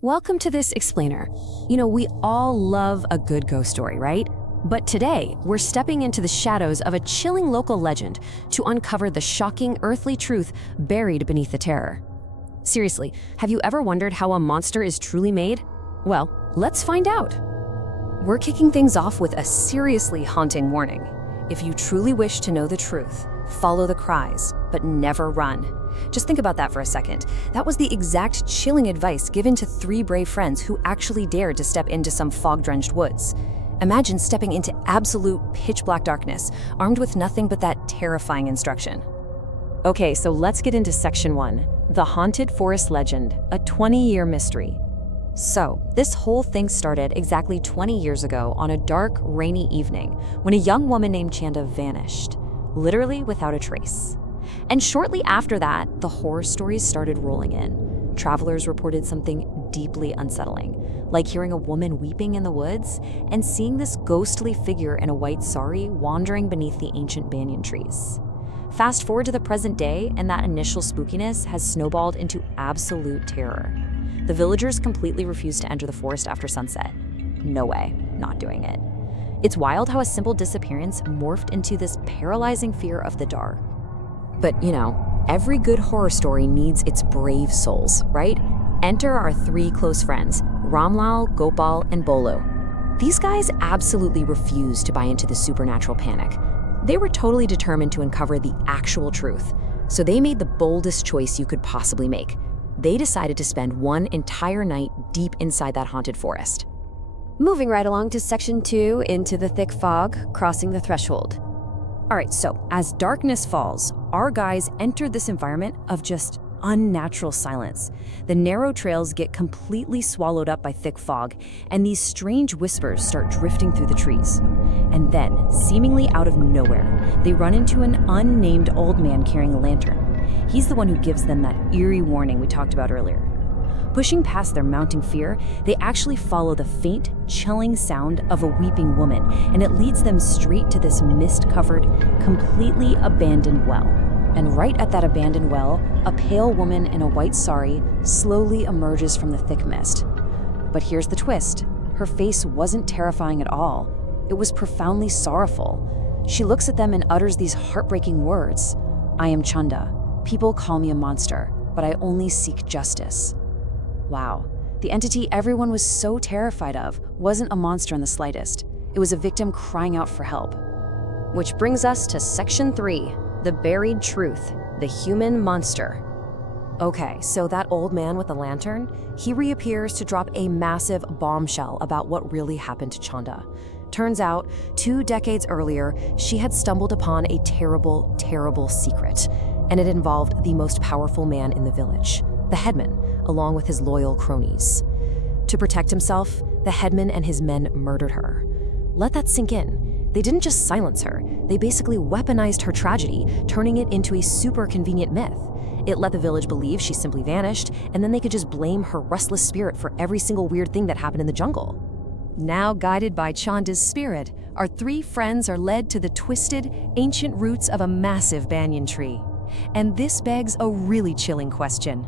Welcome to this explainer. We all love a good ghost story, right? But today, we're stepping into the shadows of a chilling local legend to uncover the shocking earthly truth buried beneath the terror. Seriously, have you ever wondered how a monster is truly made? Well, let's find out. We're kicking things off with a seriously haunting warning. If you truly wish to know the truth, follow the cries, but never run. Just think about that for a second. That was the exact chilling advice given to three brave friends who actually dared to step into some fog-drenched woods. Imagine stepping into absolute pitch-black darkness, armed with nothing but that terrifying instruction. Okay, so let's get into Section 1, The Haunted Forest Legend, a 20-year mystery. So, this whole thing started exactly 20 years ago on a dark, rainy evening when a young woman named Chanda vanished, literally without a trace. And shortly after that, the horror stories started rolling in. Travelers reported something deeply unsettling, like hearing a woman weeping in the woods and seeing this ghostly figure in a white sari wandering beneath the ancient banyan trees. Fast forward to the present day, and that initial spookiness has snowballed into absolute terror. The villagers completely refused to enter the forest after sunset. No way, not doing it. It's wild how a simple disappearance morphed into this paralyzing fear of the dark. But every good horror story needs its brave souls, right? Enter our three close friends, Ramlal, Gopal, and Bolu. These guys absolutely refused to buy into the supernatural panic. They were totally determined to uncover the actual truth, so they made the boldest choice you could possibly make. They decided to spend one entire night deep inside that haunted forest. Moving right along to Section 2, into the thick fog, crossing the threshold. All right, so as darkness falls, our guys enter this environment of just unnatural silence. The narrow trails get completely swallowed up by thick fog, and these strange whispers start drifting through the trees. And then, seemingly out of nowhere, they run into an unnamed old man carrying a lantern. He's the one who gives them that eerie warning we talked about earlier. Pushing past their mounting fear, they actually follow the faint, chilling sound of a weeping woman, and it leads them straight to this mist-covered, completely abandoned well. And right at that abandoned well, a pale woman in a white sari slowly emerges from the thick mist. But here's the twist. Her face wasn't terrifying at all. It was profoundly sorrowful. She looks at them and utters these heartbreaking words. "I am Chanda. People call me a monster, but I only seek justice." Wow. The entity everyone was so terrified of wasn't a monster in the slightest. It was a victim crying out for help. Which brings us to Section 3, The Buried Truth, the Human Monster. Okay, so that old man with the lantern, he reappears to drop a massive bombshell about what really happened to Chanda. Turns out, 2 decades earlier, she had stumbled upon a terrible, terrible secret, and it involved the most powerful man in the village, the headman, along with his loyal cronies. To protect himself, the headman and his men murdered her. Let that sink in. They didn't just silence her, they basically weaponized her tragedy, turning it into a super convenient myth. It let the village believe she simply vanished, and then they could just blame her restless spirit for every single weird thing that happened in the jungle. Now guided by Chanda's spirit, our three friends are led to the twisted, ancient roots of a massive banyan tree. And this begs a really chilling question.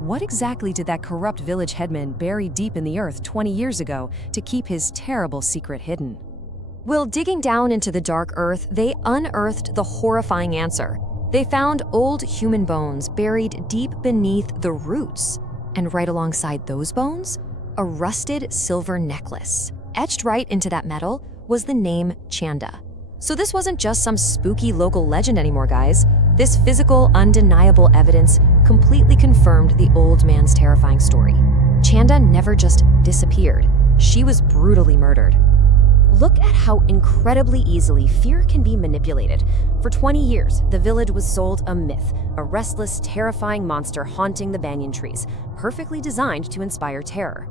What exactly did that corrupt village headman bury deep in the earth 20 years ago to keep his terrible secret hidden? Well, digging down into the dark earth, they unearthed the horrifying answer. They found old human bones buried deep beneath the roots. And right alongside those bones, a rusted silver necklace. Etched right into that metal was the name Chanda. So this wasn't just some spooky local legend anymore, guys. This physical, undeniable evidence completely confirmed the old man's terrifying story. Chanda never just disappeared. She was brutally murdered. Look at how incredibly easily fear can be manipulated. For 20 years, the village was sold a myth, a restless, terrifying monster haunting the banyan trees, perfectly designed to inspire terror.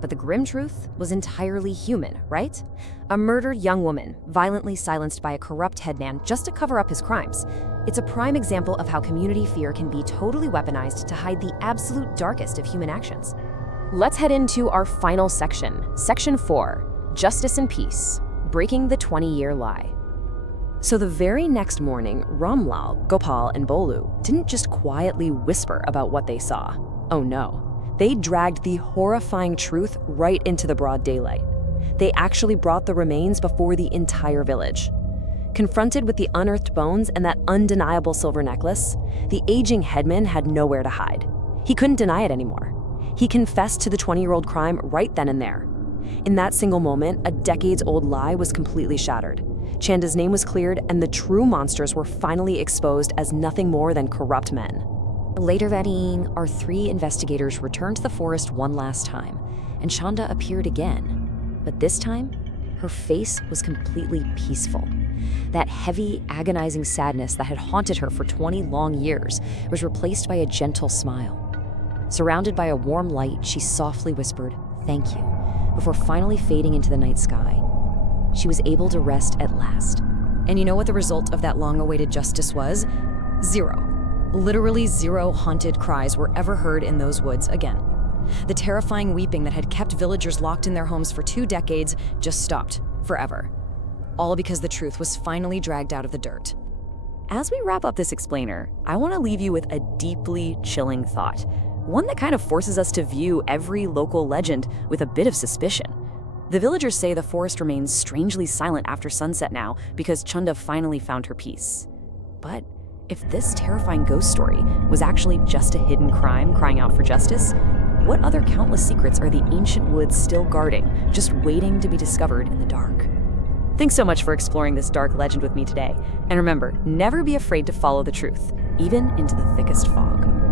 But the grim truth was entirely human, right? A murdered young woman, violently silenced by a corrupt headman just to cover up his crimes. It's a prime example of how community fear can be totally weaponized to hide the absolute darkest of human actions. Let's head into our final section, Section 4, Justice and Peace, Breaking the 20-Year Lie. So the very next morning, Ramlal, Gopal, and Bolu didn't just quietly whisper about what they saw. Oh no. They dragged the horrifying truth right into the broad daylight. They actually brought the remains before the entire village. Confronted with the unearthed bones and that undeniable silver necklace, the aging headman had nowhere to hide. He couldn't deny it anymore. He confessed to the 20-year-old crime right then and there. In that single moment, a decades-old lie was completely shattered. Chanda's name was cleared, and the true monsters were finally exposed as nothing more than corrupt men. Later that evening, our 3 investigators returned to the forest one last time, and Chanda appeared again. But this time, her face was completely peaceful. That heavy, agonizing sadness that had haunted her for 20 long years was replaced by a gentle smile. Surrounded by a warm light, she softly whispered, "Thank you," before finally fading into the night sky. She was able to rest at last. And you know what the result of that long-awaited justice was? 0. Literally 0 haunted cries were ever heard in those woods again. The terrifying weeping that had kept villagers locked in their homes for 2 decades just stopped forever. All because the truth was finally dragged out of the dirt. As we wrap up this explainer, I want to leave you with a deeply chilling thought. One that kind of forces us to view every local legend with a bit of suspicion. The villagers say the forest remains strangely silent after sunset now because Chanda finally found her peace. But if this terrifying ghost story was actually just a hidden crime crying out for justice, what other countless secrets are the ancient woods still guarding, just waiting to be discovered in the dark? Thanks so much for exploring this dark legend with me today. And remember, never be afraid to follow the truth, even into the thickest fog.